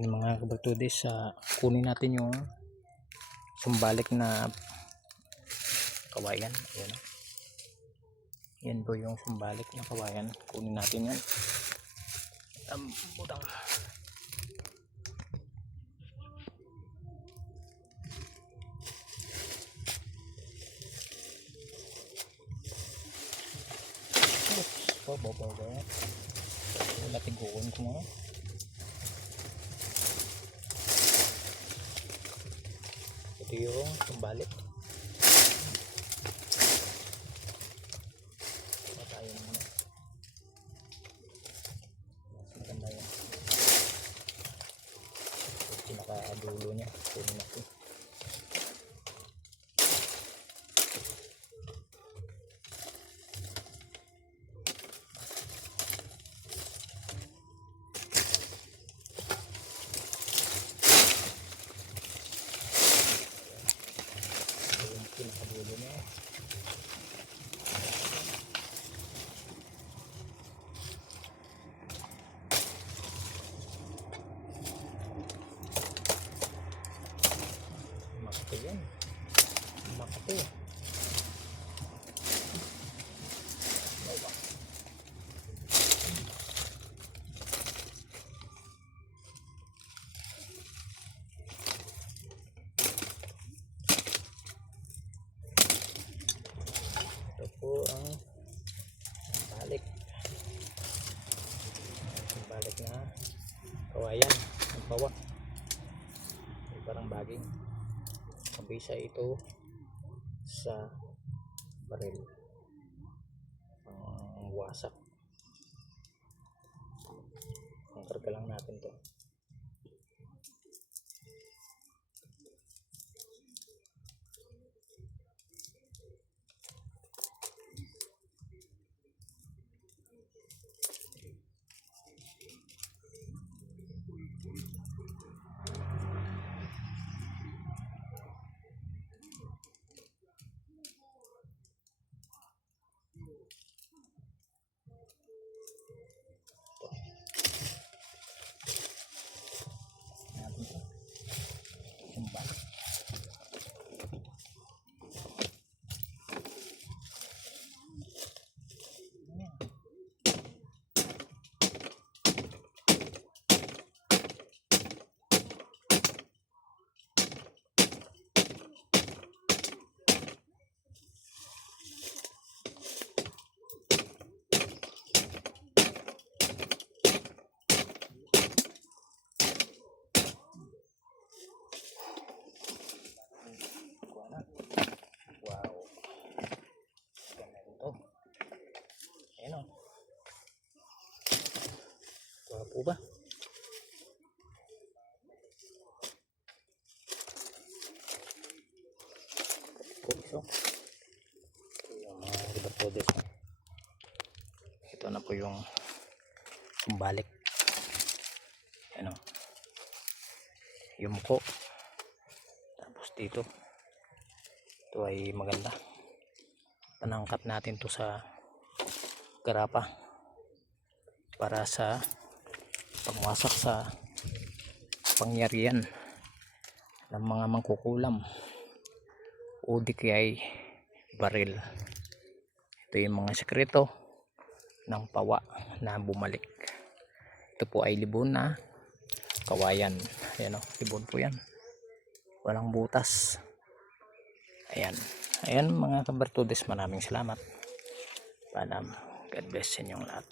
Yung mga kabartudis sa kunin natin yung sumbalik na kawayan. Ayan. Yan po yung sumbalik na kawayan. Kunin natin yan. Um, budang Oops, po, po. Wala tiguan ko mga. Ito yung sumbalik. Patayin mo na. Mas maganda yan. Ito pinakadulo niya. Kunin natin. Ito yung pinakadulo niya. Makati yan. Makati. Ito po ang balik. Balik na kawayan. Ang pawa. May parang baging. Kabisa ito sa baril. Ang wasak. Ang karga lang natin to. Ayan o. Gwapo ba? Puso. Yung ribapodes. no? Ito na po yung sumbalik. Ayan o. Yung muko. Tapos dito ito ay maganda panangkat natin to sa garapa para sa pangwasak sa pangyarihan ng mga mangkukulam. O di kaya ay baril. Ito yung mga sekreto ng pawa na bumalik. Ito po ay libon na kawayan. Ayan o libon po yan. Walang butas. Ayan. Ayan mga kabartudes maraming salamat. Paalam God bless inyong lahat